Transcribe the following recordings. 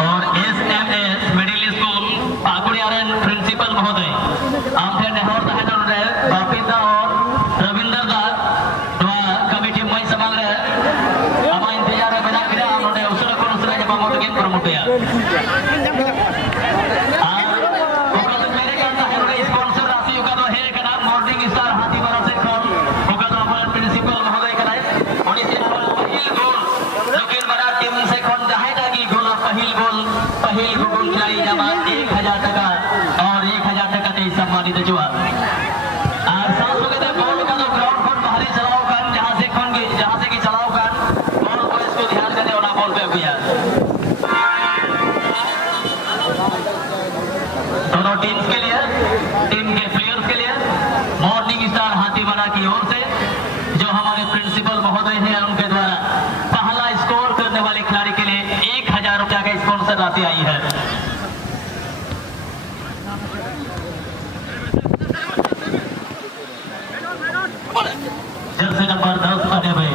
और SMS middle school पाकुड़ियारन principal महोदय आमथे नेहर तहन रे बापिदा और रविंद्र दास नवा कमिटी मई समांग रे आमा इंतजार रे मेना गिरा नोडे उसरा कोन उसरा जे बामोट गेम प्रमोटया पहल गोल खिलाई जमा 1000 टका और 1000 टका ते सम्मानित जुआ और साथ वगैरह गोल का तो ग्राउंड पर बाहरी चलाओ कर जहां से की चलाओ कर बॉल को इसको ध्यान देने वाला बॉल पे गया दोनों टीम्स के लिए टीम के प्लेयर्स के लिए मॉर्निंग स्टार हाथीवाड़ा की ओर से जो हमारे प्रिंसिपल महोदय हैं उनके द्वारा पहला स्कोर करने वाले खिलाड़ी के लिए 1000 रुपया का स्पॉन्सर राशि आई है। जर्सी नंबर 10 बने हुए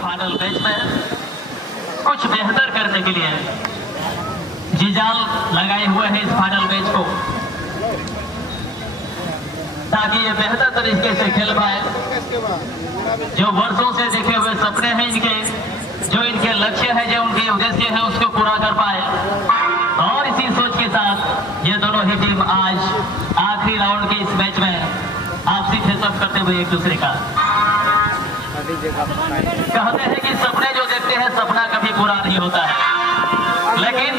फाइनल मैच में कुछ बेहतर करने के लिए जीजाल लगाए हुए हैं इस फाइनल मैच को ताकि ये बेहतर तरीके से खेल पाए। जो वर्षों से देखे हुए सपने हैं इनके, जो इनके लक्ष्य है, जो उनके उद्देश्य है, उसको पूरा कर पाए। और इसी सोच के साथ ये दोनों ही टीम आज आखिरी राउंड के इस मैच में आपसी फेसअप करते हुए एक दूसरे का कहते हैं कि सपने जो देखते हैं सपना कभी पूरा नहीं होता है, लेकिन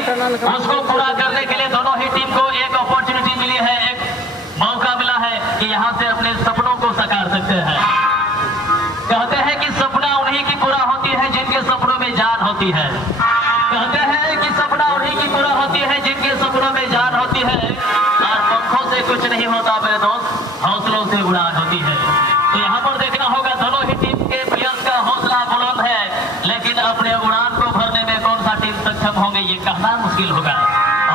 उसको पूरा करने के लिए दोनों ही टीम को एक अपॉर्चुनिटी मिली है, एक मौका मिला है कि यहाँ से अपने सपनों को साकार सकते हैं। कहते हैं कि सपना उन्हीं की पूरा होती है जिनके सपनों में जान होती है। कहते हैं कि सपना उन्हीं की पूरा होती है जिनके सपनों में जान होती है। और पंखों से कुछ नहीं होता मेरे दोस्त, हौसलों से उड़ान होती है। तो यहाँ पर देखना होगा दोनों ही टीम के प्लेयर्स का हौसला बुलंद है, लेकिन अपने उड़ान को भरने में कौन सा टीम सक्षम होंगे ये कहना मुश्किल होगा।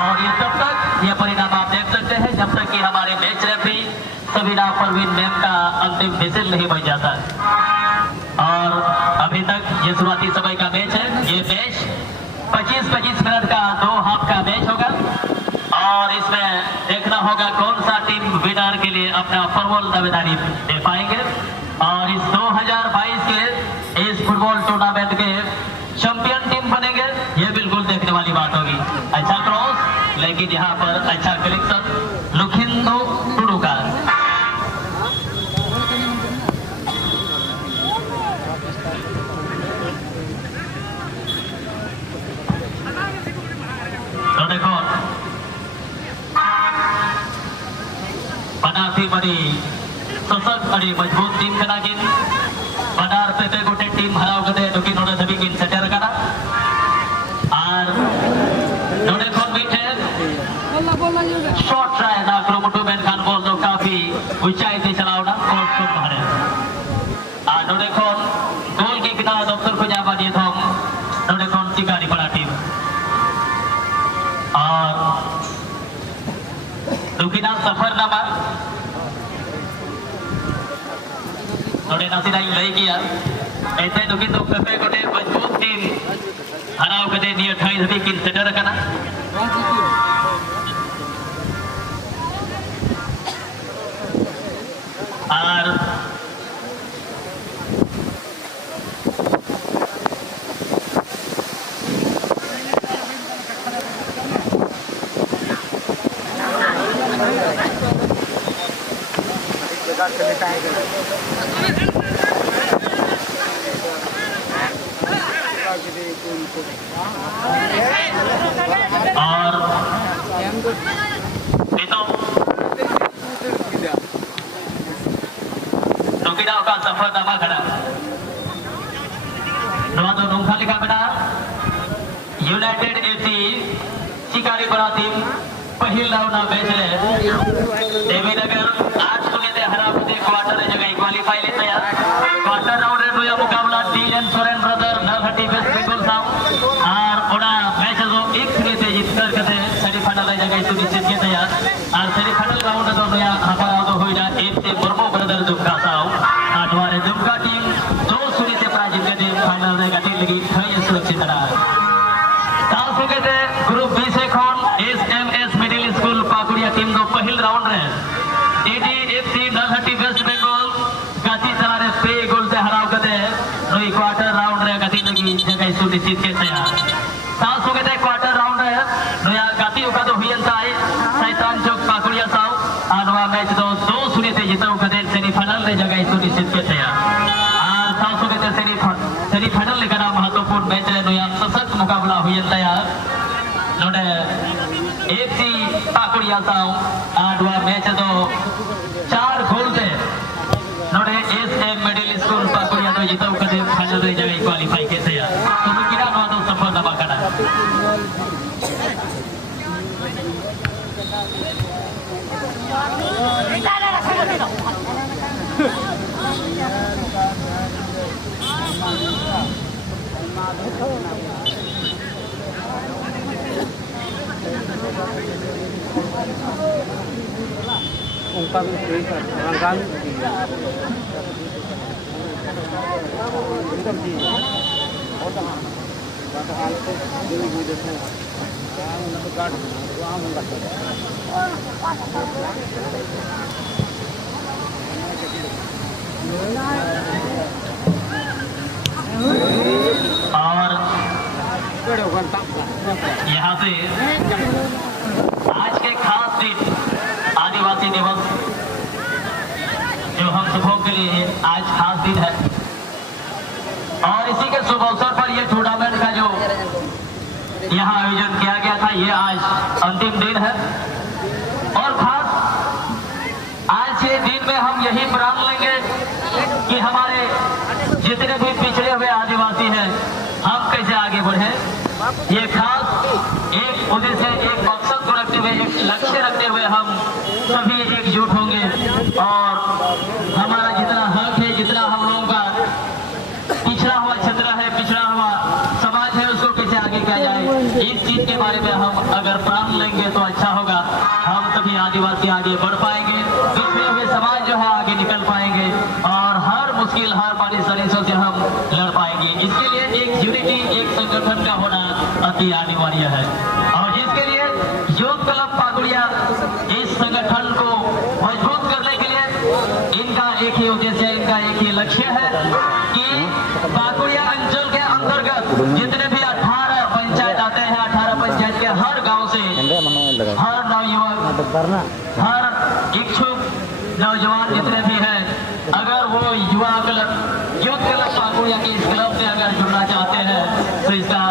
और ये तब तक ये परिणाम आप देख सकते हैं जब तक कि हमारे match referee Sabina Parveen ma'am का अंतिम विजिल नहीं बन जाता। और अभी तक ये शुरुआती समय का मैच है। ये मैच 25-25 मिनट का 2 हाफ का मैच होगा और इसमें देखना होगा कौन सा टीम विनर के लिए अपना फुटबॉल दावेदारी दे पाएंगे। और इस 2022 के इस फुटबॉल टूर्नामेंट के चैंपियन टीम बनेंगे, ये बिल्कुल देखने वाली बात होगी। अच्छा क्रॉस, लेकिन यहाँ पर अच्छा कलेक्शन लुखिंदो टुडू का। तो देखो बनाती बड़ी सशक्त बड़ी मजबूत टीम कना किन बनार पे गोटे टीम हराव कते दुकी नोडे धबी किन सेटर कना और नोडे खन बीटे शॉट ट्राई ना क्रोमोटो मैन खान बॉल दो काफी ऊंचाई से चलावना और खूब मारे आ नोडे खन गोल की किना डॉक्टर को जाबा दिए थम नोडे खन चिकारी बड़ा टीम और दुकीना सफरनामा नोडे नासिदाई लई किया ऐसे दुकी तो कते गोटे मजबूत टीम हराव कते नियर ठाई धबी किन सेटर कना और नुकिनाव का सफरनामा खड़ा नवादो नुंखा लिखा बना यूनाइटेड एसी शिकारी बड़ा टीम पहिल राउंड मैच है देवीनगर आज सुने दे हरा दे क्वार्टर जगह क्वालीफाई ले तैयार क्वार्टर राउंड रे रोया मुकाबला TN Soren brother Nalhati West Bengal south और ओडा मैच जो एक से जीत कर कते सेमीफाइनल ले जगह सुनिश्चित किया तैयार और सेमीफाइनल राउंड तो नया हमारा तो होइना एफसी बर्मो ब्रदर दुमका साउ आठवारे दुमका टीम 2-0 से पराजित करके फाइनल में गति लगी है सुरक्षित रहा ताल सुके थे ग्रुप बी से खन SMS middle school Pakuria team दो पहल राउंड रे एडीएफसी नलहट्टी वेस्ट बंगाल गति चला रे पे गोल से हराव करते नई क्वार्टर राउंड रे गति लगी जगह सुनिश्चित के तैयार ताल सुके थे क्वार्टर राउंड रे नया गति उका तो हुयंताई शैतान चौक पाकुड़िया साउ आनवा मैच तो 2-0 से जीता उका सेमीफाइनल रे जगह सुनिश्चित के तैयार और ताल सुके थे सेमीफाइनल लेकर महत्वपूर्ण मैच रे नया सशक्त मुकाबला हुयंताया नोडे एफसी पाकुड़िया साउ आनवा मैच तो 4 गोल से नोडे एसएम मिडिल स्कूल पाकुड़िया तो जीता उका फाइनल रे जगह क्वालीफाई के तैयार तो किरा नो तो सफल दबा करा उनका भी सही कर रंगान एकदम जी बहुत बात हाल से जो भी देते हैं उनको काट वहाँ मंगा और यहाँ से आज के खास दिन आदिवासी दिवस जो हम सबों के लिए आज खास दिन है और इसी के शुभ अवसर पर यह टूर्नामेंट का जो यहाँ आयोजन किया गया था ये आज अंतिम दिन है और खास आज के दिन में हम यही प्रण लेंगे कि हमारे जितने भी पिछड़े हुए आदिवासी हैं हम कैसे आगे बढ़े ये खास एक उद्देश्य एक मकसद को रखते हुए एक लक्ष्य रखते हुए हम सभी एकजुट होंगे और हमारा जितना हक है जितना हम लोगों का पिछड़ा हुआ क्षेत्र है पिछड़ा हुआ समाज है उसको कैसे आगे किया जाए इस चीज के बारे में हम अगर प्राण लेंगे तो अच्छा होगा हम सभी आदिवासी आगे बढ़ पाएंगे पिछड़े हुए समाज जो है आगे निकल पाएंगे और हर मुश्किल हर परेशानियों से हम लड़ पाएंगे इसके लिए एक यूनिटी एक संगठन का होना अति अनिवार्य है और इसके लिए यूथ क्लब पाकुड़िया इस संगठन को मजबूत करने के लिए इनका एक ही उद्देश्य इनका एक ही लक्ष्य है कि पाकुड़िया अंचल के अंतर्गत जितने भी 18 पंचायत आते हैं 18 पंचायत के हर गांव से हर नौयुवक हर इच्छुक नौजवान जितने भी हैं अगर वो युवा क्लब यूथ क्लब पाकुड़िया के इस क्लब से अगर जुड़ना चाहते हैं तो इसका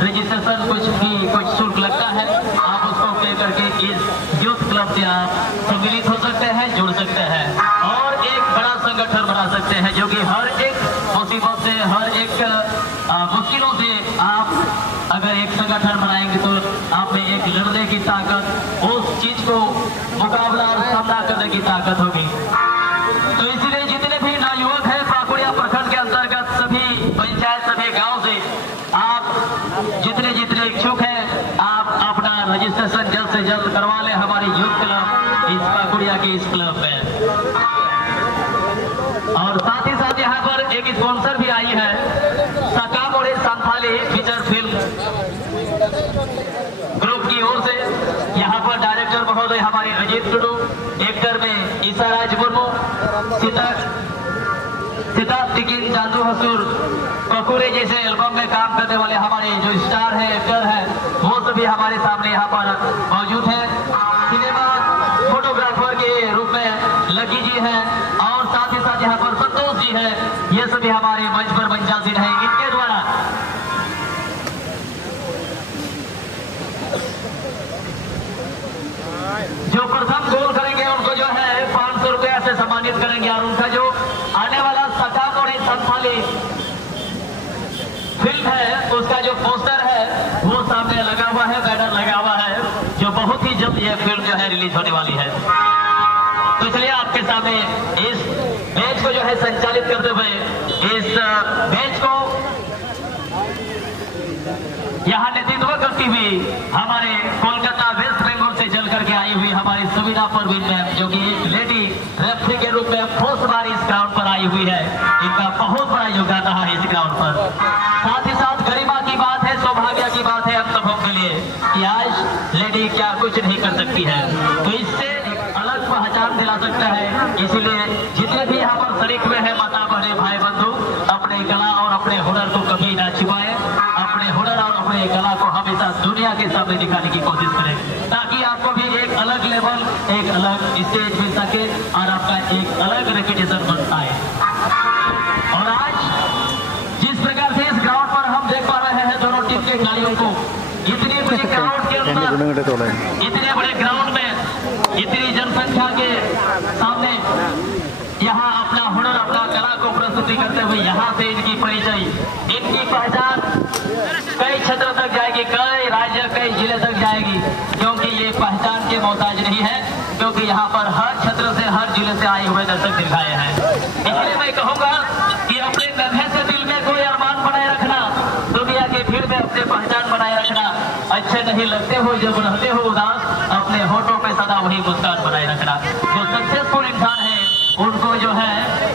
रजिस्ट्रेशन कुछ शुल्क लगता है आप उसको पे करके इस यूथ क्लब से आप सम्मिलित हो सकते हैं जुड़ सकते हैं और एक बड़ा संगठन बना सकते हैं जो कि हर एक मुसीबत से हर एक मुश्किलों से आप अगर एक संगठन बनाएंगे तो आप में एक लड़ने की ताकत उस चीज को मुकाबला और सामना करने की ताकत होगी तो इसीलिए जितने भी नवयुवक हैं पाकुड़िया प्रखंड के अंतर्गत सभी पंचायत सभी गांव से आप जितने इच्छुक हैं आप अपना रजिस्ट्रेशन जल्द से जल्द करवा लें हमारे यूथ क्लब इस पाकुड़िया के इस क्लब में और साथ ही साथ यहाँ पर एक स्पॉन्सर भी आई है सकामोड़े संथाली फीचर फिल्म ग्रुप की ओर से यहाँ पर डायरेक्टर महोदय हमारे अजीत टुडू एक्टर में ईसा राज मुर्मू सिताब टिकिन चांदू हसूर कपूरे जैसे एल्बम में काम करने वाले हमारे जो स्टार है एक्टर है वो सभी हमारे सामने यहाँ पर मौजूद है सिनेमा फोटोग्राफर के रूप में लकी जी हैं और साथ ही साथ यहाँ पर संतोष जी है ये सभी हमारे मंच पर मंचासीन है इनके द्वारा जो प्रथम गोल करेंगे उनको जो है 500 रुपया से सम्मानित करेंगे और उनका जो आने वाला सकाम और संथाली फिल्म है उसका जो पोस्टर है वो सामने लगा हुआ है बैनर लगा हुआ है जो बहुत ही जल्द ये फिल्म जो है रिलीज होने वाली है तो इसलिए आपके सामने इस मैच को जो है संचालित करते हुए इस मैच को यहाँ नेतृत्व करती हुई हमारे कोलकाता वेस्ट बंगाल मीना परवीन मैम, जो कि एक लेडी रेफरी के रूप में फर्स्ट बार इस ग्राउंड पर आई हुई है, इनका बहुत बड़ा योगदान रहा है इस ग्राउंड पर। साथ ही साथ गरिमा की बात है, सौभाग्य की बात है हम सबों के लिए कि आज लेडी क्या कुछ नहीं कर सकती है, तो इससे अलग पहचान दिला सकता है। इसीलिए जितने भी यहाँ पर शरीक हुए हैं माता बहने भाई बंधु, अपने कला और अपने हुनर को कभी ना छुपाए, अपने हुनर और अपने कला को हमेशा दुनिया के सामने दिखाने की कोशिश करें, ताकि आपको भी एक अलग लेवल, एक अलग स्टेज मिल सके और आपका एक अलग रेपुटेशन बन पाए। और आज जिस प्रकार से इस ग्राउंड पर हम देख पा रहे हैं दोनों टीम के खिलाड़ियों को, इतनी बड़ी ग्राउंड के अंदर, इतने बड़े ग्राउंड में, इतनी जनसंख्या के सामने यहाँ अपना हुनर, अपना कला को प्रस्तुति करते हुए यहाँ से इनकी परिचय, इनकी पहचान कई क्षेत्र तक जाएगी, कई राज्य, कई जिले तक जाएगी, क्योंकि ये पहचान के मोहताज नहीं है, क्योंकि यहाँ पर हर क्षेत्र से, हर जिले से आए हुए दर्शक दिखाए हैं। इसलिए मैं कहूँगा कि अपने नन्हे से दिल में कोई अरमान बनाए रखना, दुनिया की भीड़ में अपनी पहचान बनाए रखना, अच्छे नहीं लगते हो जब रहते हो उदास, अपने होठों पे सदा वही मुस्कान बनाए रखना। जो सक्सेसफुल इंसान है उनको जो है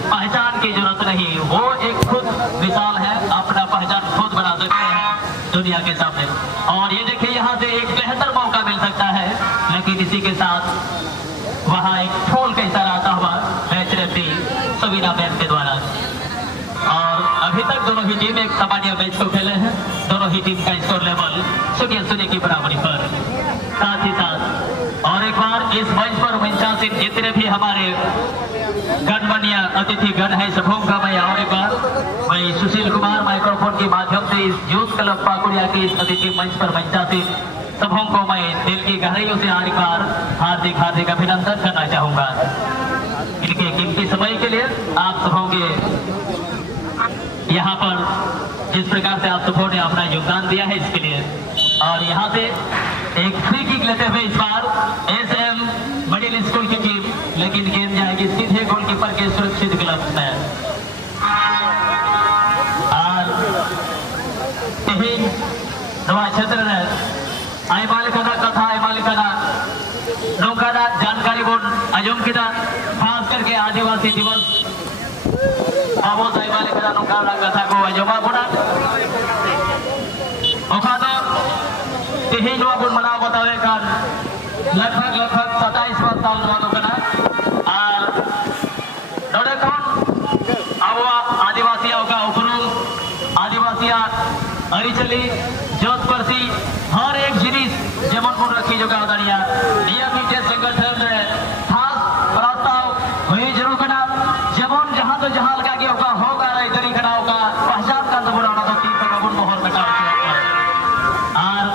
पहचान की जरूरत नहीं, वो एक खुद मिसाल है, अपना पहचान खुद बना सकते हैं दुनिया के सामने। और ये देखिए यहाँ से एक बेहतर मौका मिल सकता है, लेकिन इसी के साथ वहाँ एक फूल का इशारा आता हुआ मैच रेफरी सबीना मैम के द्वारा। और अभी तक दोनों ही टीम एक सामान्य मैच को खेले हैं, दोनों ही टीम का स्कोर लेवल 0-0 की बराबरी पर। साथ ही साथ और एक बार इस मंच पर मंचासीन जितने भी हमारे गणमान्य अतिथि गण है सबों का मैं और एक बार मैं सुशील कुमार माइक्रोफोन के माध्यम से इस यूथ क्लब पाकुड़िया के इस अतिथि मंच पर मंचासीन सबों को मैं दिल की गहराइयों से एक बार हार्दिक हार्दिक अभिनंदन करना चाहूंगा। इनके कीमती समय के लिए आप सबों के यहाँ पर जिस प्रकार से आप सबों ने अपना योगदान दिया है इसके लिए। और यहाँ से एक फ्री किक लेते हुए इस बार SM मिडिल स्कूल की टीम, लेकिन गेम जाएगी सीधे गोलकीपर के सुरक्षित ग्लव्स में। और यही नवा क्षेत्र में आई मालिकाना कथा, आई मालिकाना नौकाना जानकारी बोर्ड अजम किदा खास करके आदिवासी दिवस बाबो आई मालिकाना नौकाना कथा को अजमा बोना ओखादा यही नवा बोर्ड मनाव बतावे kan लगभग 27 साल नवा कना और नोडे कौन अब आदिवासी का उपरूम आदिवासी अरिचली जोत परसी हर एक जिनिस जेमन को रखी जो दाड़िया नियमित संगठन खास प्रस्ताव हुई जरूर कना जेमन जहां तो जहां लगा के ओका होगा रे तरी कना ओका पहचान का तो बनाना तो तीन का गुण मोहर कटा और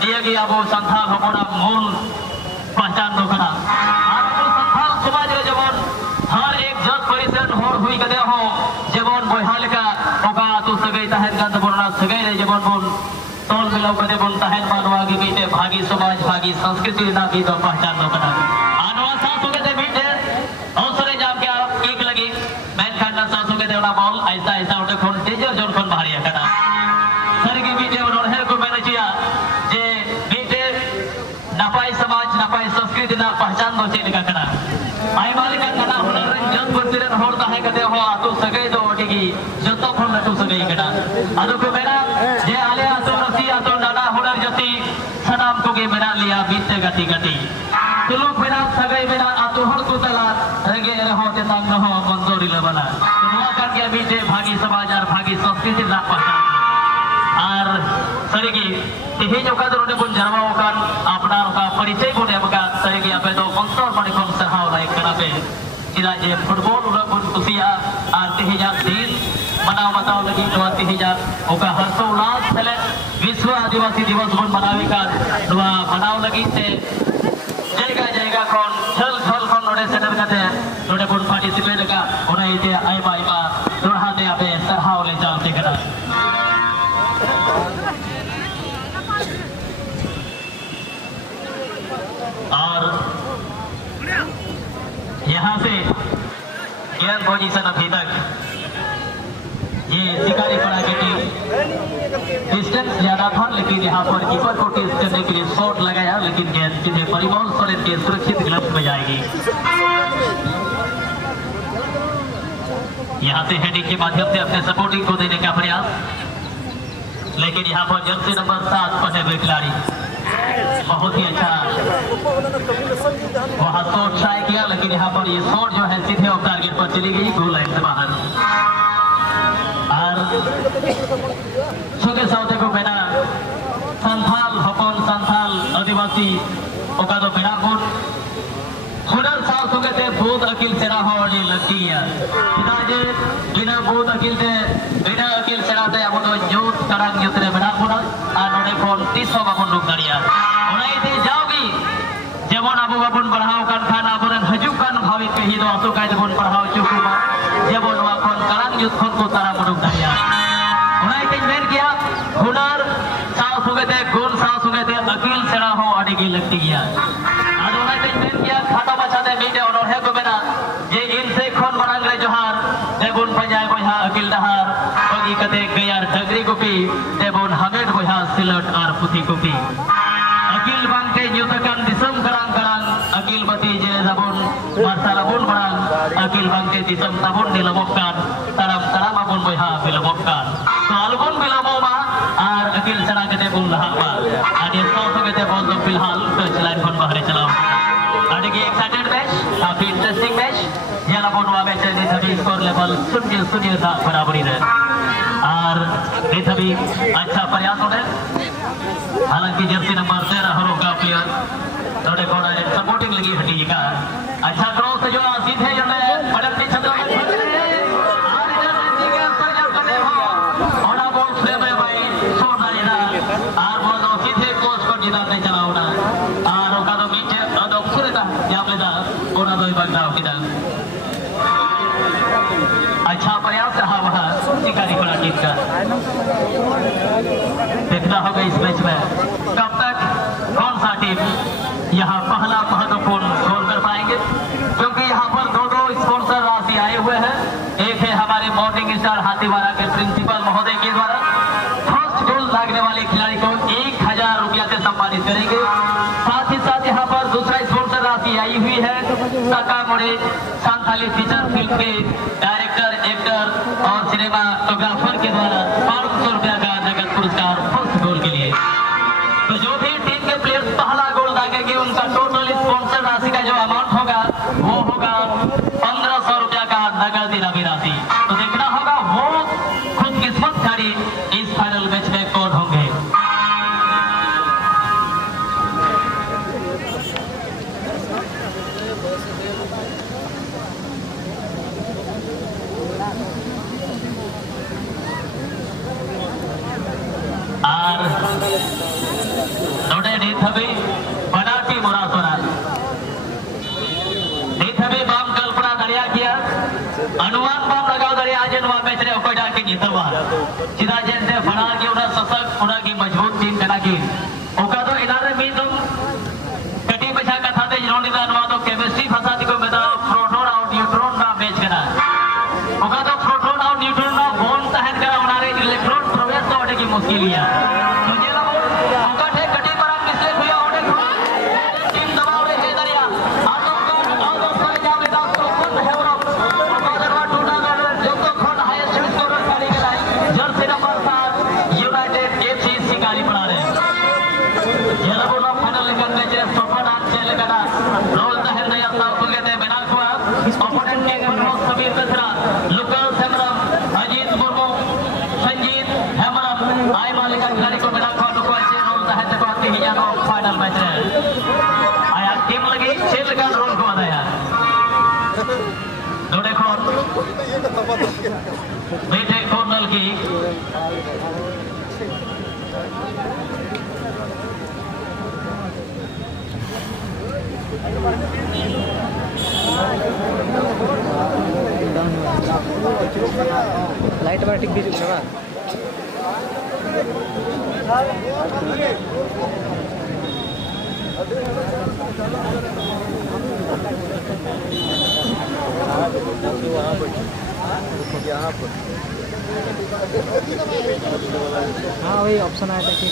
दिया गया वो संथाल हमारा मूल पहचान दो कना और वो संथाल समाज रे जेमन हर एक जत परिसर होर हुई कदे हो जेमन बोहाल का ओका तो सगई तहन का तो बोलना सगई रे जेमन बोल तोल मिलाव कदे बोल तहन मानवा की बीते भागी समाज भागी संस्कृति ना की तो पहचान दो कना आनवा सासु के दे बीते औसरे जाम के आप एक लगी मैन खाना सासु के देवना बॉल ऐसा ऐसा उठे खोन तेजर जोन खोन भारी कना सर की बीते उन्होंने को मैंने किया जे बीते नपाई समाज नपाई संस्कृति ना पहचान दो चीज का कना आई मालिक कना हुनर रंजन बंदिरन होता है कदे हो आतो सगई दो ओटिगी जतो खोन लटू सगई कना अदो को मेरा जे आले आतो रसी आतो नाना हुनर जति सनाम को के मेरा लिया बीते गति गति तुलुक मेरा सगई मेरा आतो हर को तला रगे रहो ते तंग हो मंजूरी लेबना नवा कर के बीते भागी समाज और भागी संस्कृति ना पहचान और सरिगी यही जो का दोने बन जरवा ओकान अपना का परिचय बोले बका सरिगी आपे तो कंसर माने कम सरहाव लाइक कना पे इदा जे फुटबॉल उरा बन खुशिया और तिहिजा दिन मनाव बताओ लगी नवा तिहिजा ओका हर्षो उल्लास चले विश्व आदिवासी दिवस बन मनावे का नवा मनाव लगी से जायगा जायगा कोन छल छल कोन नोडे सेटर कते नोडे बन पार्टिसिपेट का ओना इते आइबा आइबा दोहा दे आपे सरहाव ले जाते कना और यहाँ से गियर पोजीशन अभी तक ये शिकारी पड़ा की टीम डिस्टेंस ज्यादा था, लेकिन यहाँ पर कीपर को टेस्ट करने के लिए शॉट लगाया, लेकिन गेंद सीधे परिमल सोरेन के सुरक्षित ग्लव्स में जाएगी। यहाँ से हेडिंग के माध्यम से अपने सपोर्टिंग को देने का प्रयास, लेकिन यहाँ पर जर्सी नंबर 7 पहने हुए खिलाड़ी बहुत ही अच्छा वहां शॉट ट्राई किया, लेकिन यहाँ पर ये शॉट जो है सीधे ऑफ टारगेट पर चली गई, गोल लाइन से बाहर। और छोटे साउथे को बेना संथाल हपन संथाल आदिवासी ओका दो बेना गुण हुनर साल सुगे ते बहुत अकिल सेरा होड़ी लगती है। इदाजे बिना बहुत अकिल सेरा ते अब तो जोत करंग युतरे बेना गुण आनोने फोन 30 बाबन रुक दरिया उन्हें इतने जाओगी जेबन अबू बाबन बढ़ाओ kan खान अबुरन हजुक kan भावी कही दो आसो काय जेबन बढ़ाओ चुकुमा जेबन वाकन करंग युत फोन को तारा मुरुक दरिया उन्हें इतने मेन किया हुनर साल सुगे ते गुण साल सुगे ते अकिल सेरा हो अड़ी की लगती है। आज उन्हें इतने मेन किया खाता बचा दे मीडे और है को बेना ये इनसे खोन बरंग रे जोहार जेबन पंजाय को यहाँ अकिल दहार बगी कते गयार डगरी को पी जेबन हमेड को यहाँ सिलट और पुथी को पी अकिल बांके युतकन दिसम करang अकिल बती जे जबन मार्सालाबुन बरang अकिल बांके दिसम tabun dilebokkan taram abun boyha bilebokkan तो अलबुन बिलबो मा और अकिल चला के बुन लहा मा आदि सौ के बोल दो फिलहाल टच लाइन फोन बाहर चलाओ आदि की एक्साइटेड मैच काफी इंटरेस्टिंग मैच जेला बोनवा मैच है सभी स्कोर लेवल 0-0 था बराबरी है और ये सभी अच्छा प्रयास होने हालांकि जर्सी नंबर 13 हरो का प्लेयर थोड़े कोड़ा सपोर्टिंग लगी हटी का अच्छा क्रॉस जो सीधे जने पलट के छतरा में और इधर के ऊपर जब बने हो ओना बॉल फ्ले में भाई शॉट आएगा और बॉल दो सीधे कोच को जिदा नहीं चलाओना और ओका दो नीचे दो सुरेता या लेदा ओना दो बगदाव किदा अच्छा प्रयास रहा वहां शिकारी कोड़ा टीम का देखना होगा इस मैच में कब तक कौन सा टीम यहाँ पहला महत्वपूर्ण गोल कर पाएंगे, क्योंकि यहाँ पर दो स्पॉन्सर राशि आए हुए हैं। एक है हमारे मॉर्निंग स्टार हाथीवाड़ा के प्रिंसिपल महोदय के द्वारा फर्स्ट गोल लागने वाले खिलाड़ी को 1000 रुपया से सम्मानित करेंगे। साथ ही साथ यहाँ पर दूसरा स्पॉन्सर राशि आई हुई है सकामोड़े संथाली फीचर फिल्म के डायरेक्टर एक्टर और सिनेमाटोग्राफर के द्वारा 500 रुपया का नगद पुरस्कार फर्स्ट गोल के लिए। तो जो भी टीम के प्लेयर्स पहला गोल दागेंगे उनका टोटल स्पॉन्सर राशि का जो अमाउंट होगा वो होगा 1500 रुपया का नगद इनामी राशि। तो देखना होगा वो खुदकिस्मत खिलाड़ी इस फाइनल मैच में कौन होंगे। और नोडे नीथबी बनाटी मुरासोरा नीथबी बाम कल्पना दरिया किया अनुमान बाम लगाओ दरिया आज नवा मैच रे ओकोडा के नीतवा सीधा जैसे बना के उना सशक्त उना की मजबूत टीम कना की ओका तो इनारे मीदम कटी बचा कथा दे जिरोनी दा नवा तो केमिस्ट्री भाषा को बताओ प्रोटॉन और न्यूट्रॉन का मैच कना ओका तो प्रोटॉन और न्यूट्रॉन का बॉन्ड तहत करा उनारे इलेक्ट्रॉन प्रवेश तो होने की मुश्किल है। फाइनल मैच है आया टीम लगी खेल का रोल को आया दो देखो बेटे कॉर्नर की लाइट बार टिक दीजिए ना यहाँ पर हाँ वही ऑप्शन आया था कि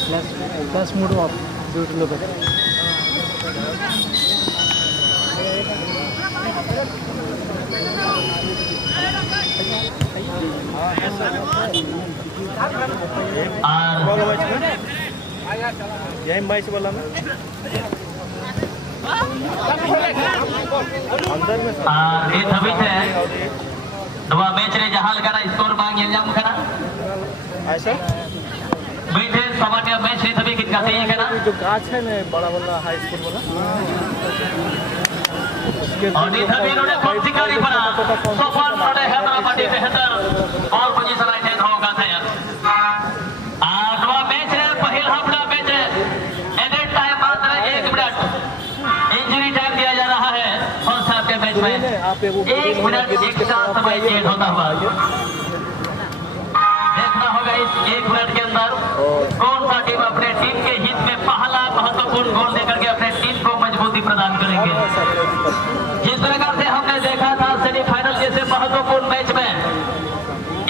फ्लैश मोड ऑफ ड्यूटी लो कर यही मैच वाला में अंदर में ये थबी थे दवा मैच रे जहां लगा स्कोर बांग एल्जाम करा ऐसा बैठे सामान्य मैच रे थबी कितना सही है ना जो कांच है ना बड़ा वाला हाई स्कूल वाला और ये थबी ने कौन-सी पड़ा सोफर पड़े हैदराबाद बेहतर और पोजीशन आई थे होगा था यार दवा मैच रे पहला हफ्ता मैच एट टाइम मात्र 1 मिनट इंजरी टाइम दिया जा रहा है और साथ के मैच में 1 मिनट एक्स्ट्रा समय चेंज होता हुआ देखना होगा इस 1 मिनट के अंदर कौन सा टीम अपने टीम के हित में पहला महत्वपूर्ण गोल देकर के अपने टीम को मजबूती प्रदान करेंगे। जिस प्रकार से हमने देखा था सेमीफाइनल जैसे महत्वपूर्ण मैच में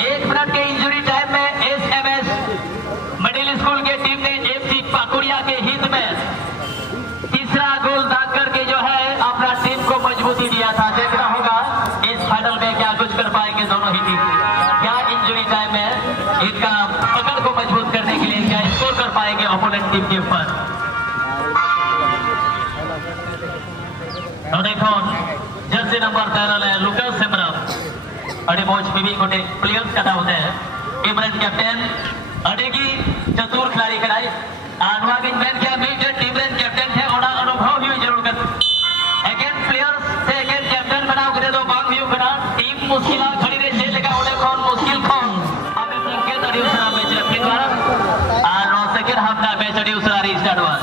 1 मिनट के इंजरी टाइम में एसएमएस मिडिल स्कूल के टीम ने एफसी पाकुड़िया के हित में तीसरा गोल दाग करके जो है अपना टीम को मजबूती दिया था। देखना होगा इस फाइनल में क्या कुछ कर पाएंगे दोनों ही टीम, क्या इंजरी टाइम में इनका पकड़ को मजबूत करने के लिए क्या स्कोर कर पाएंगे ओपोनेंट टीम के ऊपर। देखो जर्सी नंबर 13 लुकास सेमरम अड़े मोच बीबी कोटे प्लेयर्स कथा होते हैं इमरान कैप्टन अड़ेगी चतुर खिलाड़ी कराई आनवागिन मैन क्या मेजर टीम रेन कैप्टन थे और अनुभव भी जरूर कर अगेन प्लेयर्स से अगेन कैप्टन बनाओ करे तो बाग व्यू बना टीम मुश्किल खड़ी रे जे लगा ओले कौन मुश्किल कौन अबे संकेत अड़ी उसरा मैच रखे द्वारा और 9 सेकंड हफ्ता मैच अड़ी उसरा रीस्टार्ट हुआ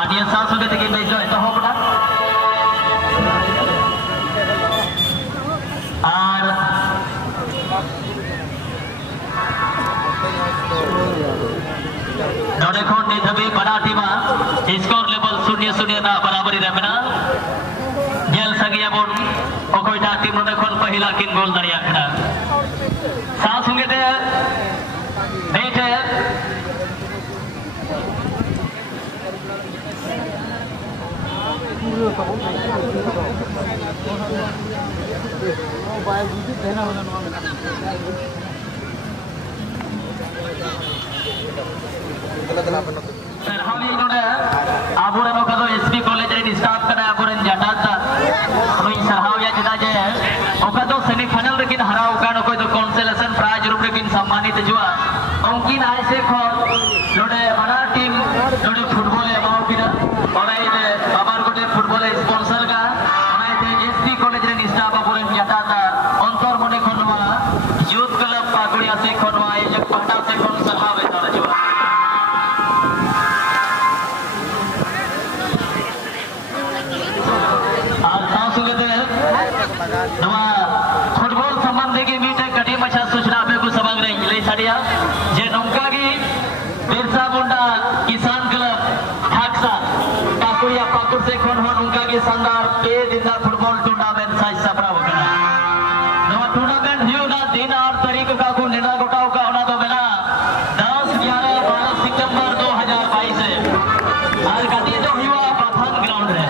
आदिया सांस होते के मैच जो है तो हो बड़ा और देखो निधबी बड़ा टीमा स्कोर लेवल 0-0 ना बराबरी रहना जेल संगिया बोल ओकोइटा टीम ने देखो पहला किन गोल दरिया खड़ा सांस होंगे थे बैठे सर हम ये जो है आबुरन का तो एसपी कॉलेज रे स्टाफ का आबुरन जटाता कोई सराव या जदा जे ओका तो सेमीफाइनल रेकिन हराव कान कोई तो कॉन्सोलेशन प्राइज रूप रेकिन सम्मानित जुआ उनकी नाय से खो जोड़े बड़ा टीम जोड़े फुटबॉल है माओ किना और ये बाबर कोटे फुटबॉल स्पॉन्सर का और ये एसपी कॉलेज रे स्टाफ आबुरन जटाता अंतर मने खनवा यूथ क्लब पागुड़िया से खनवा ये जो पहटा से कौन सलाह है तारा जुआ फुटबॉल संबंधी की मीटिंग कटी मछा सूचना पे कुछ समझ रही ले साड़िया जे नौका की बिरसा मुंडा किसान क्लब ठाकसा पाकुड़िया पाकुड़ से कौन हो नौका की शानदार ए दिन फुटबॉल टूर्नामेंट साइज सपरा होगा नवा टूर्नामेंट हियो ना दिन और तारीख का को निर्णय घटाओ का होना तो बेना 10-11-12 सितंबर 2022 है आज का दिन जो हुआ पाथन ग्राउंड है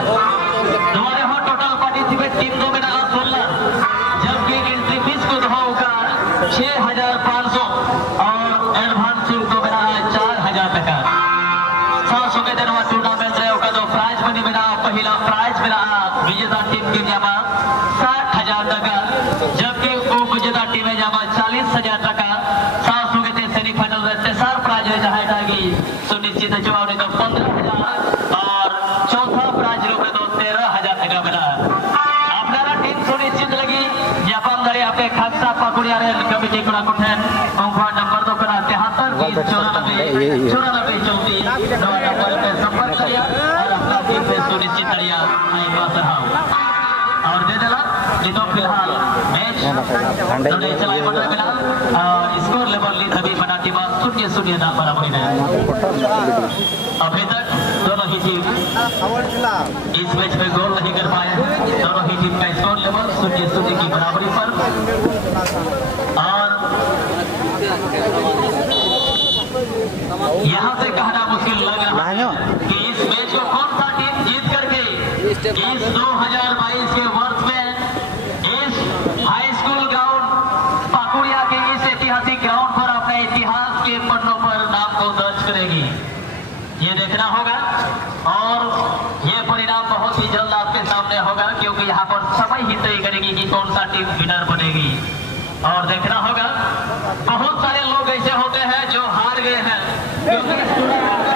हमारे यहाँ टोटल पार्टिसिपेट टीम दो में 6,500 और एडवांस शुल्क तो मेरा 4,000 टका सात सौ के दिन टूर्नामेंट रहे होगा तो प्राइज मनी मेरा पहला प्राइज मेरा विजेता टीम की जमा 60,000 टका जबकि उप विजेता टीम में जमा 40,000 टका 700 के सेमीफाइनल रहते सार प्राइज रहे जाएगी सुनिश्चित है जवाब तो 15,000 और चौथा प्राइज रूप में तो 13,000 टका मेरा अपना टीम सुनिश्चित लगी जापान दरे आपके खासा पाकुड़िया रे कमिटी को कुठन अंकवा नंबर तो करा 73 94 नंबर पे संपर्क किया और अपना टीम पे सुनिश्चित किया आई बात रहा और दे देला ये तो फिलहाल मैच तो चलाई पड़ रहा और स्कोर लेवल ली तभी बना टीम 0-0 ना बराबरी है अभी तक दोनों ही टीम इस मैच में गोल नहीं कर पाए दोनों ही टीम का स्कोर लेवल 0-0 की बराबरी पर। और यहाँ से कहना मुश्किल लग रहा है कि इस मैच को कौन सा टीम जीत करके इस 2022 के वर्ष में इस हाई स्कूल ग्राउंड पाकुड़िया के इस ऐतिहासिक ग्राउंड पर अपने इतिहास के पन्नों पर नाम को दर्ज करेगी, ये देखना होगा। और ये परिणाम बहुत ही जल्द आपके सामने होगा, क्योंकि यहाँ पर समय ही तय करेगी कि कौन सा टीम विनर बनेगी। और देखना होगा, बहुत सारे लोग ऐसे होते हैं जो हार गए हैं, क्योंकि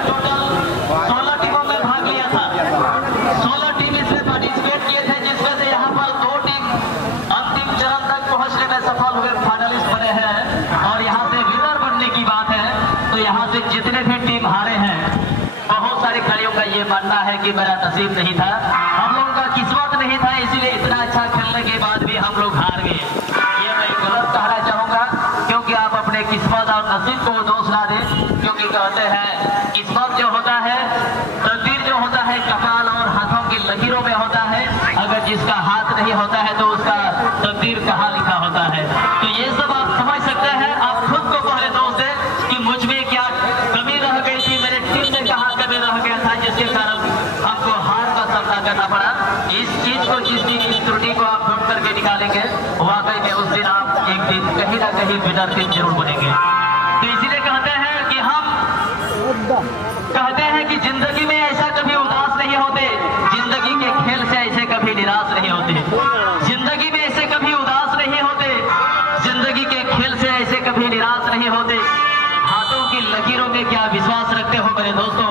टोटल 16 टीमों में भाग लिया था। 16 टीम इसमें पार्टिसिपेट किए थे, जिसमें से यहाँ पर 2 टीम अंतिम चरण तक पहुंचने में सफल हुए, फाइनलिस्ट बने हैं। और यहाँ से विनर बनने की बात है, तो यहाँ से जितने भी टीम हारे हैं, बहुत सारे खिलाड़ियों का ये मानना है कि मेरा नसीब नहीं था, हम लोगों का किस्मत नहीं था, इसीलिए इतना अच्छा खेलने के बाद भी हम लोग हार गए। ये मैं गलत कहना चाहूंगा, क्योंकि आप अपने किस्मत और नसीब को दोष ना दें, क्योंकि कहते हैं किस्मत जो होता है, तकदीर जो होता है, कपाल और हाथों की लकीरों में होता है। अगर जिसका हाथ नहीं होता है तो उसका तकदीर कहाँ लिखा होता है। तो ये सब आप समझ सकते हैं। आप खुद को पहले दोष दें कि मुझ में क्या कमी रह गई थी, मेरे टीम में कहाँ कमी रह गया था, जिसके कारण हमको हार का सामना करना पड़ा। इस चीज को, जिस दिन इस त्रुटि को आप ढूंढ करके निकालेंगे, वाकई में उस दिन आप एक दिन कहीं ना कहीं विनर टीम जरूर बनेंगे। तो इसीलिए कहते हैं कि जिंदगी में ऐसा कभी उदास नहीं होते, जिंदगी के खेल से ऐसे कभी निराश नहीं होते, जिंदगी में ऐसे कभी उदास नहीं होते, जिंदगी के खेल से ऐसे कभी निराश नहीं होते। हाथों की लकीरों में क्या विश्वास रखते हो मेरे दोस्तों,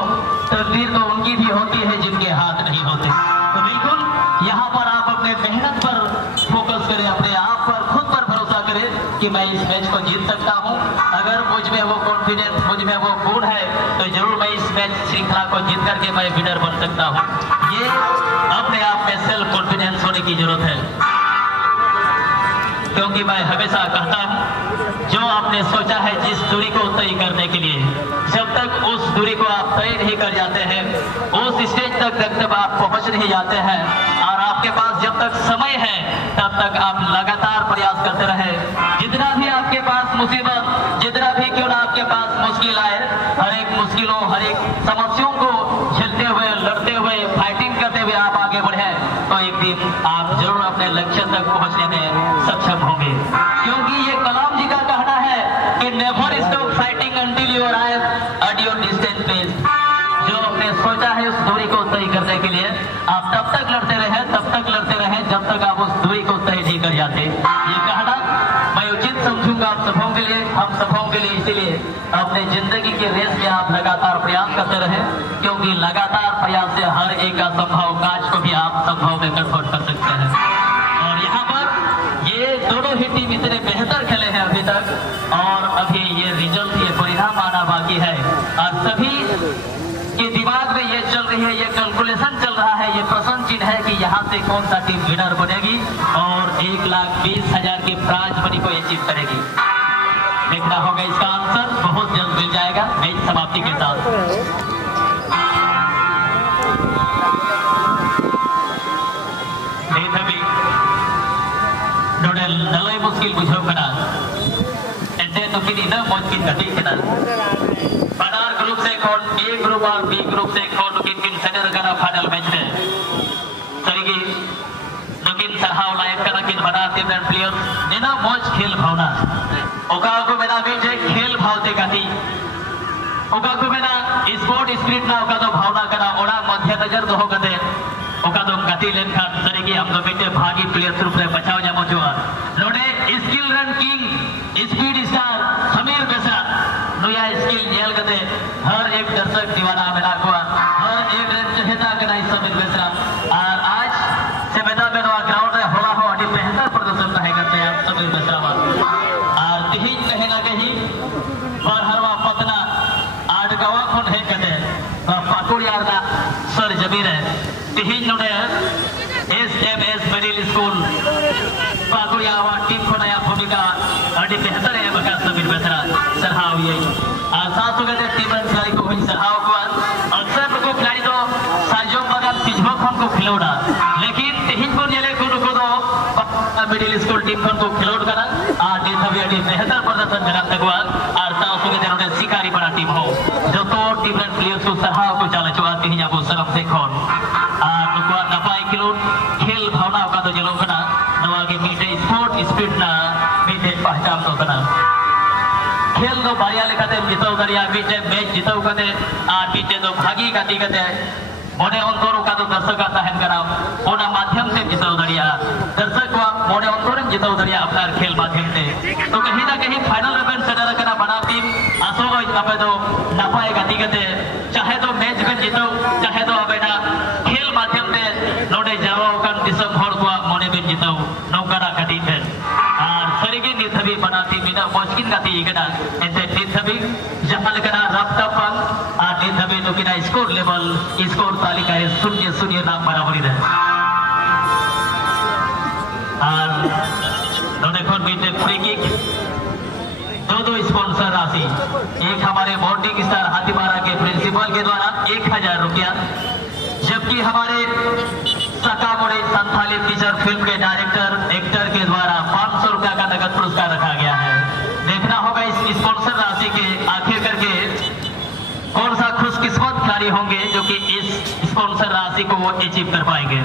तकदीर तो उनकी भी होती है जिनके हाथ नहीं होते। तो बिल्कुल यहाँ पर आप अपने मेहनत पर फोकस करें, अपने आप पर, खुद पर भरोसा करें कि मैं इस मैच को जीत सकता हूँ। अगर मुझ में वो कॉन्फिडेंस, मुझ में वो गुण है, तो जरूर मैं इस मैच श्रृंखला को जीत करके मैं विनर बन सकता हूँ। ये अपने आप में सेल्फ कॉन्फिडेंस होने की जरूरत है, क्योंकि मैं हमेशा कहता हूँ, जो आपने सोचा है जिस दूरी को तय करने के लिए, जब तक उस दूरी को आप तय नहीं कर जाते हैं, उस स्टेज तक जब तक आप पहुंच नहीं जाते हैं, और आपके पास जब तक समय है तब तक आप लगातार प्रयास करते रहे। जितना भी आपके पास मुसीबत, जितना भी क्यों ना आपके पास मुश्किल आए, हर एक मुश्किलों, हर एक समस्याओं को झेलते हुए, लड़ते हुए, फाइटिंग करते हुए आप आगे बढ़े, तो एक दिन आप जरूर अपने लक्ष्य तक पहुंचने में सक्षम होंगे। क्योंकि ये कलाम जी का कहना है कि never stop fighting until you arrive at your distance place. जो आपने सोचा है उस दूरी को तय करने के लिए, आप तब तक लड़ते रहे, तब तक लड़ते रहे, जब तक आप उस दूरी को तय नहीं कर जाते। ये कहना मैं उचित समझूंगा आप सबों के लिए, हम सबों के लिए। इसीलिए अपने जिंदगी के रेस में आप लगातार प्रयास करते रहे, क्योंकि लगातार प्रयास से हर एक असंभव काज को भी आप संभव में कन्वर्ट कर सकते हैं। और यहाँ पर ये दोनों ही टीम इतने बेहतर खेले हैं अभी तक, और अभी ये रिजल्ट, ये परिणाम आना बाकी है। और सभी के दिमाग में ये चल रही है, ये कैलकुलेशन चल रहा है, ये प्रश्न चिन्ह है कि यहाँ से कौन सा टीम विनर बनेगी और 1,20,000 की प्राइज मनी को अचीव करेगी। देखना होगा, इसका आंसर बहुत जल्द मिल जाएगा मैच समाप्ति के साथ। नलय मुश्किल बुझाव कना एंटे तो किन इना मुश्किल गति कना बाजार ग्रुप से कौन ए ग्रुप और बी ग्रुप से कौन किन सेटर कना फाइनल मैच में तरीके लेकिन सरहाव लायक कना किन बनाते हैं प्लेयर निना मौज खेल भावना ओका को मेरा भी जे खेल भावते गति ओका को मेरा स्पोर्ट स्पिरिट ना ओका तो भावना कना ओड़ा मध्य नजर दो गते ओका तो गति लेन खान तरीके हम तो मिटे भागी प्लेयर रूप में बचाव जामो जो नोडे skill run king speed star Sameer Besra नया स्किल जेल गते हर एक दर्शक दीवाना मेरा को हर एक रन चहेता कना समीर बेसरा और आज से मैदान में ग्राउंड रे होला हो अति बेहतर प्रदर्शन रहे करते हैं समीर बेसरा और तिही कहीं ना कहीं पर हरवा पतना आडगावा खन है कते पाकुड़ियार दा सर जमीर है तिही नोडे SMS मिडिल स्कूल पाकुड़ियावा टीम को नया भूमिका अति बेहतर है बका समीर बेसरा सरहाव ये साथ में टीम खिलाड़ी को हुई सरहाव को अक्सर को खिलाड़ी तो साजो मगर पिछबो खन को खिलौना लेकिन तिही को नेले को मिडिल स्कूल टीम को खिलोड़ करा और नीत हबी अभी बेहतर प्रदर्शन मेरा तगवा और साव सुगे देनोडे शिकारी बड़ा टीम हो जो तो टीम रन प्लेयर्स को सराहा को चाले चुआ तिहिं अबो सरम से खन और नुकुआ नपाय खिलोड़ खेल भावना का तो जलो कना नवा के मीटे स्पोर्ट स्पिरिट ना मीटे पहचान तो कना खेल दो बारिया लेकाते जिताव दरिया मीटे मैच जिताव कते और मीटे तो भागी गति कते मोने अंतर का तो दर्शक तहन करा ओना माध्यम से जिताव दरिया दर्शक को मोने अंतर जिताव दरिया अपना खेल माध्यम से तो कहीं ना कहीं फाइनल इवेंट सेटर करा बना टीम आसो अबे तो नपाय गति कते चाहे तो मैच में जिताव चाहे तो अबेना खेल माध्यम से नोडे जावा कान दिसम हर को मोने में जिताव नौकरा गति है और सरीगे निथबी बनाती बिना मुश्किल गति इकना ऐसे निथबी जहां लेकना रास्ता पर और निथबी तो किना स्कोर लेवल स्कोर तालिका 0-0 नाम बराबरी रहे और नोडे कोन बीटे फ्री किक दो स्पॉन्सर राशि एक हमारे मॉर्निंग स्टार हाथीपारा के प्रिंसिपल के द्वारा 1000 रुपया जबकि हमारे सकामोड़े संथाली टीचर फिल्म के डायरेक्टर एक्टर के द्वारा 500 रुपया का नगद पुरस्कार रखा गया है। देखना होगा इस स्पॉन्सर राशि के आखिर करके कौन सा खुशकिस्मत खिलाड़ी होंगे जो कि इस स्पॉन्सर राशि को वो अचीव कर पाएंगे।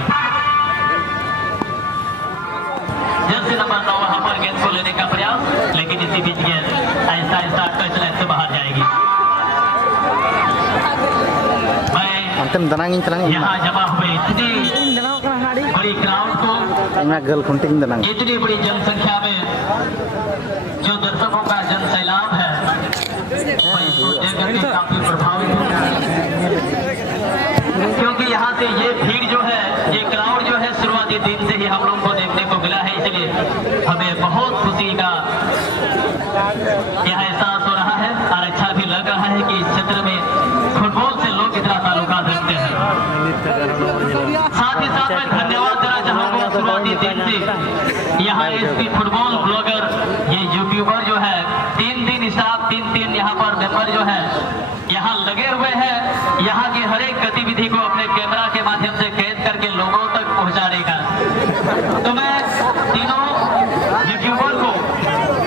जर्सी नंबर 9 वहां पर गेंद को लेने का प्रयास लेकिन इसी बीच गेंद ऐसा टच लाइन से बाहर जाएगी। यहाँ जमा हुए इतनी बड़ी क्राउड को इतनी बड़ी जनसंख्या में जो दर्शकों का जन सैलाब है मैं इसको देखकर के काफी प्रभावित हूँ क्योंकि यहाँ से ये भीड़ जो है ये क्राउड जो है शुरुआती दिन से ही हम लोग को देखने को मिला है इसलिए हमें बहुत खुशी का यह एहसास हो रहा है और अच्छा भी लग रहा है कि इस क्षेत्र में फुटबॉल से लोग इतना ताल्लुकात रखते हैं। साथ ही साथ मैं धन्यवाद देना चाहूंगा शुरुआती दिन से यहाँ एसपी फुटबॉल ब्लॉगर ये यूट्यूबर जो है 3 स्टाफ 3 यहाँ पर मेंबर जो है यहाँ लगे हुए हैं यहाँ की हर एक गतिविधि को अपने कैमरा के माध्यम से कैद करके लोगों तक पहुँचाने का तो मैं तीनों यूट्यूबर को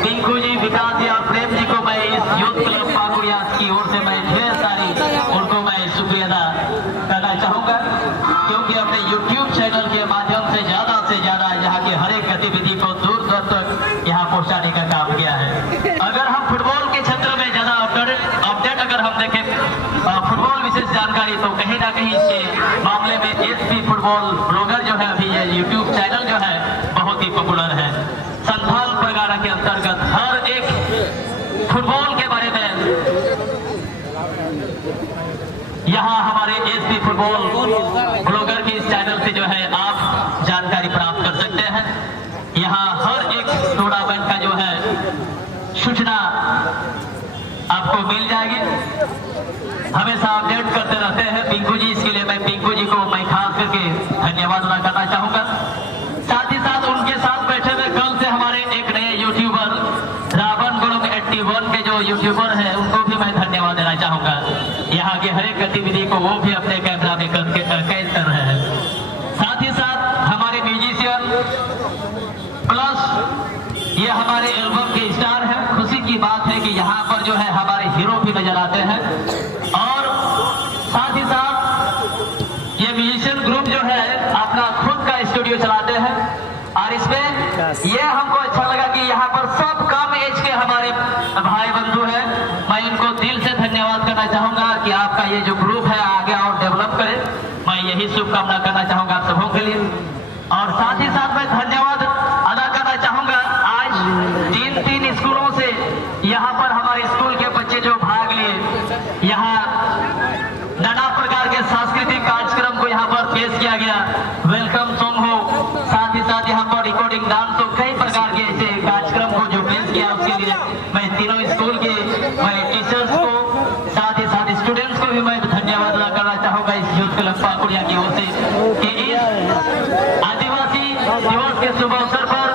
पिंकू जी विकास जी और प्रेम जी को मैं इस यूथ क्लब पाकुड़िया की ओर से मैं ढेर सारी उनको मैं शुक्रिया अदा करना चाहूंगा क्योंकि अपने YouTube चैनल के माध्यम से ज्यादा यहाँ की हर एक गतिविधि को दूर दूर तक यहाँ पहुँचाने का काम किया है। अगर हम फुटबॉल के क्षेत्र में ज्यादा अपडेट अगर हम देखें फुटबॉल विशेष जानकारी तो कहीं ना कहीं इसके मामले में एसपी फुटबॉल ब्लॉगर जो है अभी ये YouTube चैनल जो है बहुत ही पॉपुलर है। संथाल परगना के अंतर्गत हर एक फुटबॉल के बारे में यहाँ हमारे एसपी फुटबॉल ब्लॉगर के इस चैनल से जो है आप जानकारी प्राप्त कर सकते हैं। यहाँ हर एक टूर्नामेंट का जो है सूचना आपको मिल जाएगी हमेशा अपडेट करते रहते हैं पिंकू जी इसके लिए मैं पिंकू जी को मैं खास करके धन्यवाद अदा करना चाहूंगा। साथ ही साथ उनके साथ बैठे हुए कल से हमारे एक नए यूट्यूबर रावण गुरु 81 के जो यूट्यूबर है उनको भी मैं धन्यवाद देना चाहूंगा। यहाँ की हर एक गतिविधि को वो भी अपने कैमरा में कैद कर रहे हैं। साथ ही साथ हमारे म्यूजिशियन प्लस ये हमारे एल्बम के स्टार हैं। खुशी की बात है कि यहाँ पर जो है हमारे हीरो भी नजर आते हैं और साथ ही साथ ये म्यूजिशियन ग्रुप जो है अपना खुद का स्टूडियो चलाते हैं और इसमें ये हमको अच्छा लगा कि यहाँ पर सब कम एज के हमारे भाई बंधु हैं। मैं इनको दिल से धन्यवाद करना चाहूंगा कि आपका ये जो ग्रुप है आगे और डेवलप करे मैं यही शुभकामना करना चाहूंगा आप सबों के लिए। और साथ ही साथ मैं धन्यवाद अदा करना चाहूंगा आज 3 स्कूलों से यहाँ पर हमारे स्कूल के बच्चे जो भाग लिए यहाँ नाना प्रकार के सांस्कृतिक कार्यक्रम को यहाँ पर पेश किया गया वेलकम सॉन्ग हो साथ ही साथ यहाँ पर रिकॉर्डिंग डांस हो कई प्रकार के ऐसे कार्यक्रम को जो पेश किया उसके लिए मैं तीनों स्कूल के मैं टीचर्स को साथ ही साथ स्टूडेंट्स को भी मैं धन्यवाद अदा करना चाहूंगा इस यूथ क्लब पाकुड़िया की ओर से कि इस आदिवासी दिवस के शुभ अवसर पर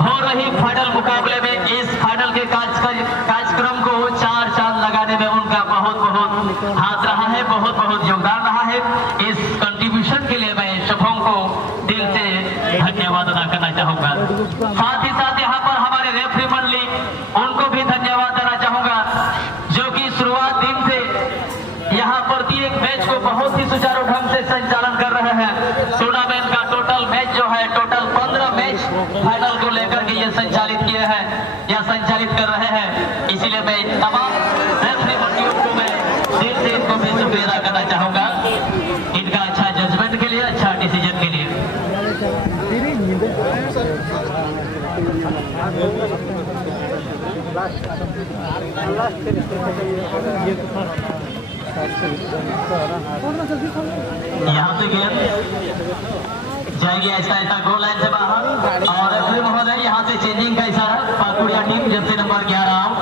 हो रही फाइनल मुकाबले में इस फाइनल के कार्यक्रम को 4 चांद लगाने में उनका बहुत हाथ रहा है बहुत योगदान रहा है। इस कंट्रीब्यूशन के लिए मैं सबों को दिल से धन्यवाद अदा करना चाहूंगा। साथ ही साथ यहाँ पर हमारे रेफरी मंडली, उनको भी धन्यवाद देना चाहूंगा, जो कि शुरुआत दिन से यहाँ प्रत्येक मैच को बहुत ही सुचारू ढंग से संचालन कर रहे हैं। टूर्नामेंट का टोटल मैच जो है, टोटल 15 मैच फाइनल को लेकर के ये संचालित किए हैं या संचालित कर रहे हैं। इसीलिए मैं तमाम रेफरी मंडलियों को मैं दिल से इनको भी शुक्रिया अदा करना चाहूंगा, इनका अच्छा जजमेंट के लिए, अच्छा डिसीजन के लिए। यहाँ से गेंद जाएगी ऐसा ऐसा गोल लाइन से बाहर, और रेफरी महोदय यहाँ से चेंजिंग का इशारा। Pakuria team Jersey number 11 out,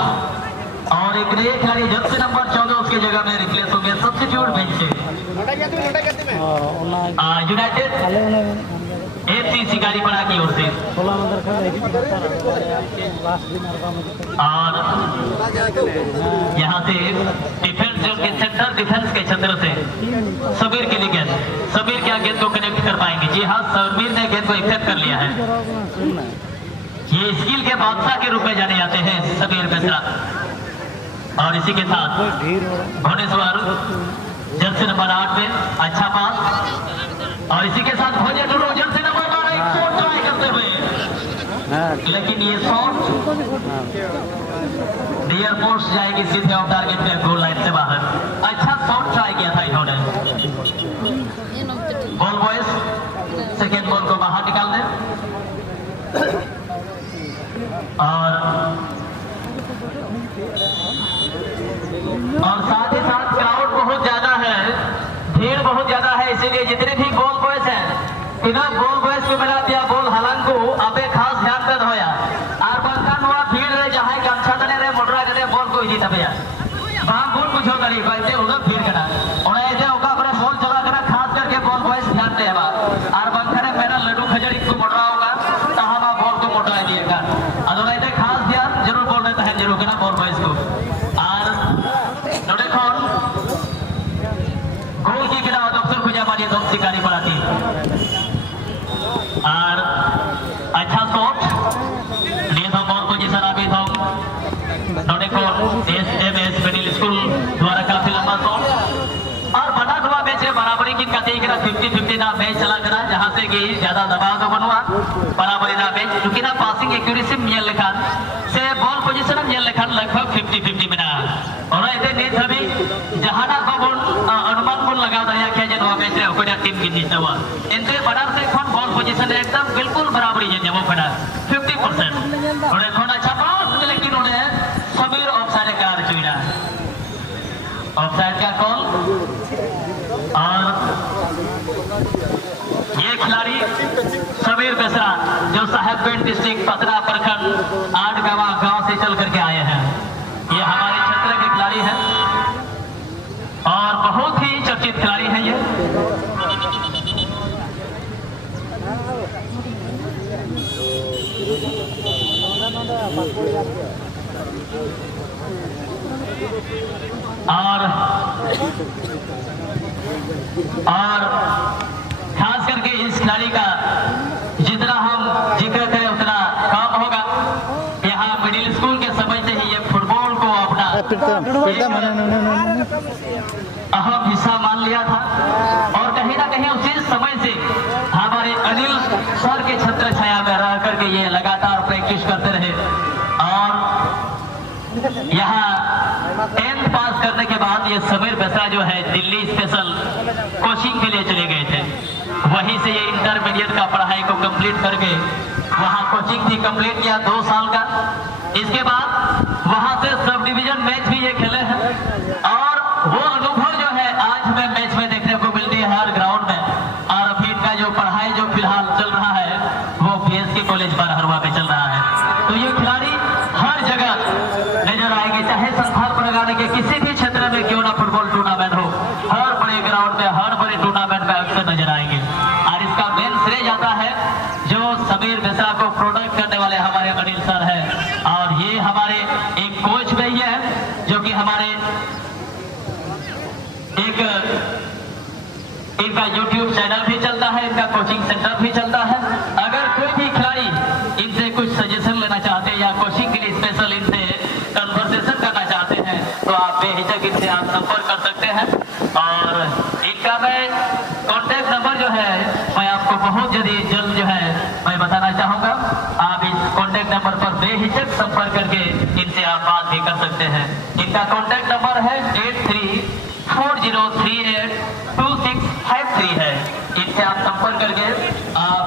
और एक नए खिलाड़ी जर्सी नंबर 14 उसकी जगह में रिप्लेस होंगे सब्स्टिट्यूट बेंच से। यूनाइटेड एफसी शिकारीपाड़ा की ओर से। और यहाँ से डिफेंस जोन के सेंटर डिफेंस के क्षेत्र से सबीर के लिए गेंद, सबीर क्या गेंद को कनेक्ट कर पाएंगे? जी हाँ, सबीर ने गेंद को एक्सेप्ट कर लिया है। ये स्किल के बादशाह के रूप में जाने जाते हैं सबीर बेसरा। और इसी के साथ भुवनेश्वर जर्सी नंबर 8 में अच्छा पास, और इसी के साथ भोजपुर जर्सी नंबर 12 एक शॉट ट्राई करते हुए, लेकिन ये शॉट डियर पोस्ट जाएगी सीधे ऑफ टारगेट पे, गोल लाइन से बाहर। अच्छा शॉट ट्राई किया था इन्होंने। बॉल बॉयज सेकेंड बॉल को बाहर निकाल दे। और साथ ही साथ क्राउड बहुत ज्यादा है, भीड़ बहुत ज्यादा है, इसीलिए जितने भी गोल बॉयज हैं तीनों गोल बॉयज को मिला दिया गोल हालांकि अबे खास ध्यान कर होया और बंकन हुआ भीड़ रे जहां गमछा तने रे मोटरा करे बॉल को इजी तबया बाम गुण कुछ करी कहते उधर भीड़ करा और ऐसे ओका पर बॉल चला करा, खास करके बॉल बॉयज ध्यान देबा और बंकन मेरा लड्डू खजड़ी को मोटरा होगा तहां बॉल को मोटरा दिएगा। अदर ऐसे खास ध्यान जरूर बोल रहे हैं जरूर करना बॉल बॉयज को। और देखो गोल की गिरा डॉक्टर खुजा मारिए तो शिकारी पड़ाती और अच्छा शॉट लिए तो बॉल पोजीशन अभी तो देखो एसएमएस मिडिल स्कूल द्वारा काफी लंबा शॉट और बना हुआ मैच है, बराबरी की कतई करा 50-50 ना मैच चला करा, जहां से कि ज्यादा दबाव तो बनवा बराबरी ना मैच, क्योंकि ना पासिंग एक्यूरेसी मियल लेखान से बॉल पोजीशन मियल लेखान लगभग 50-50 में ना और ऐसे नहीं सभी जहाना को अनुमान को लगा दिया क्या जन मैच रे कोई टीम की जीत हुआ इनसे बड़ा से कौन बॉल पोजीशन एकदम बिल्कुल बराबरी है जब फटा 50% और कौन अच्छा पास लेकिन उन्हें सबीर ऑफसाइड का चुना ऑफसाइड का कॉल। और ये खिलाड़ी सबीर बेसरा जो साहेबगंज डिस्ट्रिक्ट पतना प्रखंड 8 गांव से चल करके आए हैं, ये हमारे क्षेत्र के खिलाड़ी हैं और बहुत ही चर्चित खिलाड़ी हैं ये। और खास करके इस खिलाड़ी का जितना हम जिक्र करें उतना कम होगा। यहाँ मिडिल स्कूल के समय से ही ये फुटबॉल को अपना अहम हिस्सा मान लिया था और कहीं ना कहीं उसी समय से हमारे अनिल सर के छत्र छाया में रह करके ये लगातार प्रैक्टिस करते रहे और यहाँ 10th पास करने के बाद ये सबीर बेसरा जो है दिल्ली स्पेशल कोचिंग के लिए चले गए थे, वहीं से ये इंटरमीडिएट का पढ़ाई को कंप्लीट करके वहाँ कोचिंग भी कंप्लीट किया 2 साल का। इसके बाद वहाँ से सब डिवीजन मैच भी ये खेले हैं और वो अनुभव जो है आज हमें मैच में देखने को मिलती है हर ग्राउंड में। और अभी इनका जो पढ़ाई जो फिलहाल चल रहा है वो PSK कॉलेज बरहरवा में चल रहा है। तो ये खिलाड़ी हर जगह नजर आएंगे, चाहे संथाल परगना के किसी भी क्षेत्र में क्यों ना फुटबॉल टूर्नामेंट हो, हर बड़े ग्राउंड में हर बड़े टूर्नामेंट में अक्सर नजर आएंगे। और इसका मेन श्रेय जाता है जो सबीर बेसरा को प्रोडक्ट करने वाले हमारे अनिल सर है और ये हमारे एक कोच भी है जो कि हमारे इनका YouTube चैनल भी चलता है, इनका कोचिंग सेंटर भी चलता है। अगर कोई भी खिलाड़ी इनसे कुछ सजेशन लेना चाहते हैं या कोचिंग के लिए स्पेशल इनसे कन्वर्सेशन करना चाहते हैं तो आप बेहिचक इनसे आप संपर्क कर सकते हैं। और इनका मैं कॉन्टैक्ट नंबर जो है मैं आपको बहुत जल्द जो है मैं बताना चाहूँगा। आप इस कॉन्टैक्ट नंबर पर बेहिचक संपर्क करके इनसे आप बात भी कर सकते हैं। इनका कॉन्टैक्ट नंबर है 8340382653 है। इनसे आप संपर्क करके आप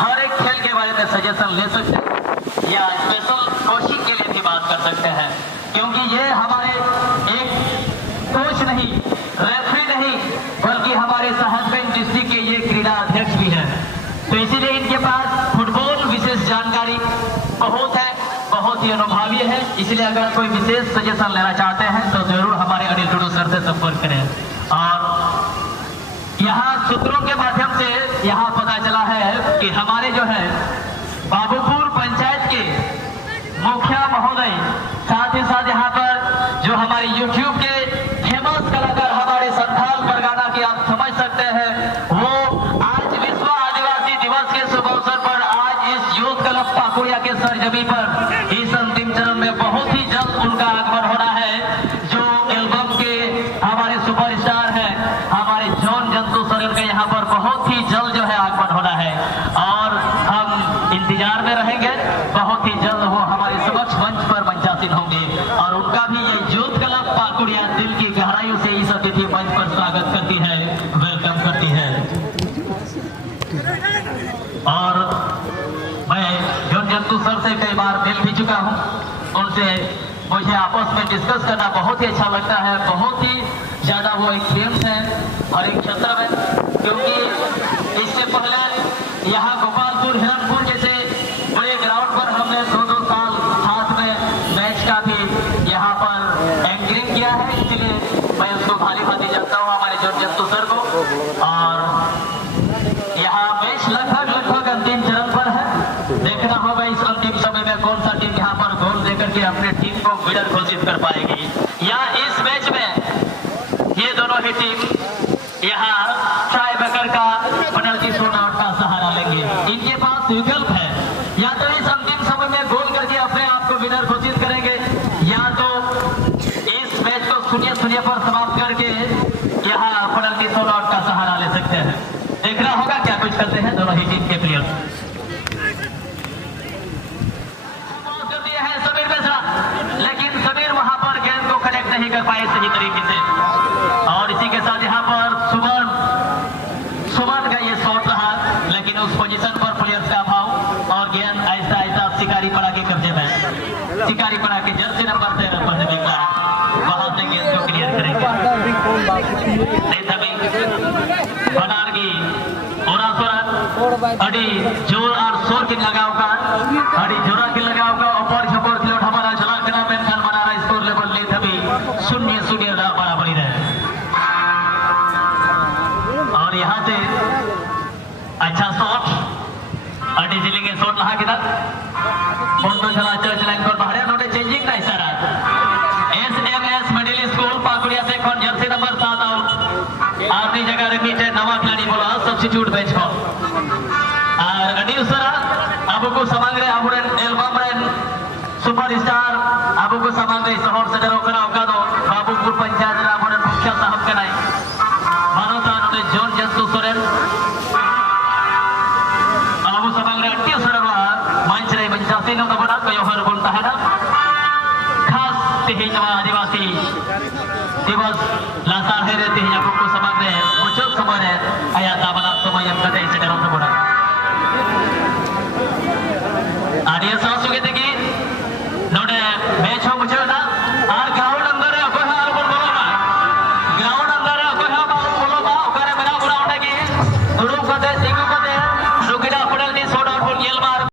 हर एक खेल के बारे में सजेशन ले सकते हैं या स्पेशल कोचिंग के लिए भी बात कर सकते हैं, क्योंकि ये हमारे एक कोच नहीं, रेफरी नहीं, बल्कि हमारे साहिबगंज डिस्ट्रिक्ट के ये क्रीड़ा अध्यक्ष भी हैं। तो इसीलिए इनके पास फुटबॉल विशेष जानकारी बहुत है, बहुत ही अनुभवी है। इसलिए अगर कोई विशेष सजेशन लेना चाहते हैं तो जरूर हमारे अनिल टुडू सर से संपर्क करें। और यहाँ सूत्रों के माध्यम से यहाँ पता चला है कि हमारे जो है बाबूपुर पंचायत के मुखिया महोदय, साथ ही साथ यहाँ पर जो हमारे यूट्यूब के फेमस कलाकार हमारे संथाल परगना की आप समझ सकते हैं, वो आज विश्व आदिवासी दिवस के शुभ अवसर पर आज इस यूथ क्लब पाकुड़िया के सरजमी पर इस अंतिम चरण में बहुत ही जल्द उनका आगमन होना है। जो एल्बम के हमारे सुपरस्टार हैं हमारे जॉन जंतु सोरेन का यहाँ पर बहुत ही जल्द जो है आगमन होना है और हम इंतजार में रहेंगे। बहुत ही जल्द वो हमारे समक्ष मंच पर मंचासीन होंगे और उनका भी ये यूथ क्लब पाकुड़िया दिल की गहराइयों से इस अतिथि मंच पर स्वागत करती है, वेलकम करती है। और मैं जॉन जंतु सर से कई बार मिल भी चुका हूँ, उनसे मुझे आपस में डिस्कस करना बहुत ही अच्छा लगता है। बहुत ही ज़्यादा वो एक्सपीरियंस है हर एक क्षेत्र में, क्योंकि इससे पहले यहाँ गोपालपुर हिरणपुर जैसे बड़े ग्राउंड पर हमने 2-2 साल साथ में मैच का भी यहाँ पर एंकरिंग किया है। इसलिए मैं उसको भाली भांति जानता हूँ हमारे जॉन जंतु सर को। और यहाँ मैच लगभग अंतिम चरण पर है। देखना होगा इस अंतिम समय में कौन सा टीम यहाँ पर गोल देकर के अपने टीम को विनर घोषित कर पाएगी, या इस मैच में ये दोनों ही टीम यहाँ ट्राई ब्रेकर का पेनल्टी शूटआउट का सहारा लेंगे। इनके पास विकल्प है, या तो इस अंतिम समय में गोल करके अपने आप को विनर घोषित करेंगे, या तो इस मैच को 0-0 पर समाप्त करके यहाँ पेनल्टी शूटआउट का सहारा ले सकते हैं। देखना होगा क्या कुछ करते हैं दोनों ही टीम के प्लेयर। लेकिन समीर वहां पर गेंद को कनेक्ट नहीं कर पाए सही तरीके से। और इसी के साथ यहाँ पर सुमन का ये शॉट रहा, लेकिन उस पोजीशन पर प्लेयर्स का अभाव और गेंद ऐसा ऐसा शिकारी पड़ा के कब्जे में, शिकारी पड़ा के जर्सी नंबर 13 पर निकला, वहां से गेंद को क्लियर करेंगे। बनारगी अड़ी जोर और शोर की लगाव का अड़ी जोरा की लगाव का ऊपर झपर की हमारा झला के नाम खान बना रहा स्कोर लेवल ले तभी 0-0 बराबरी रहे। और यहाँ से अच्छा शॉट अड़ी जिले के शॉट लहा किधर बंदो झला चर्च लाइन पर बाहर नोटे चेंजिंग का इशारा SMS मिडिल स्कूल पाकुड़िया से कौन जर्सी नंबर 7 और आपकी जगह रिपीट नवा खिलाड़ी बोला सब्स्टिट्यूट बेंच को और अनिल सर आपको को समांग रहे आबुरन एल्बम रेन सुपरस्टार आपको को समांग रहे शहर से डरो करा होगा तो बाबूपुर पंचायत रे आबुरन मुख्य साहब के नाई मानवता ने जॉन जंतु सोरेन आपको समांग रहे अट्टी सडरवा मंच रे पंचायती नो बना कयो हर बोलता है ना खास तिहिजवा आदिवासी दिवस लासार है रहते हैं आपको को समांग रहे मुझे समय है आया ताबना समय हम कदे से डरो बना आरिया सांस के देखी नोडे मैच हो मुझे ना आर ग्राउंड अंदर है कोई हार बोलो ना ग्राउंड अंदर है कोई हार बोलो ना ओकरे मेरा ग्राउंड है कि दोनों कदे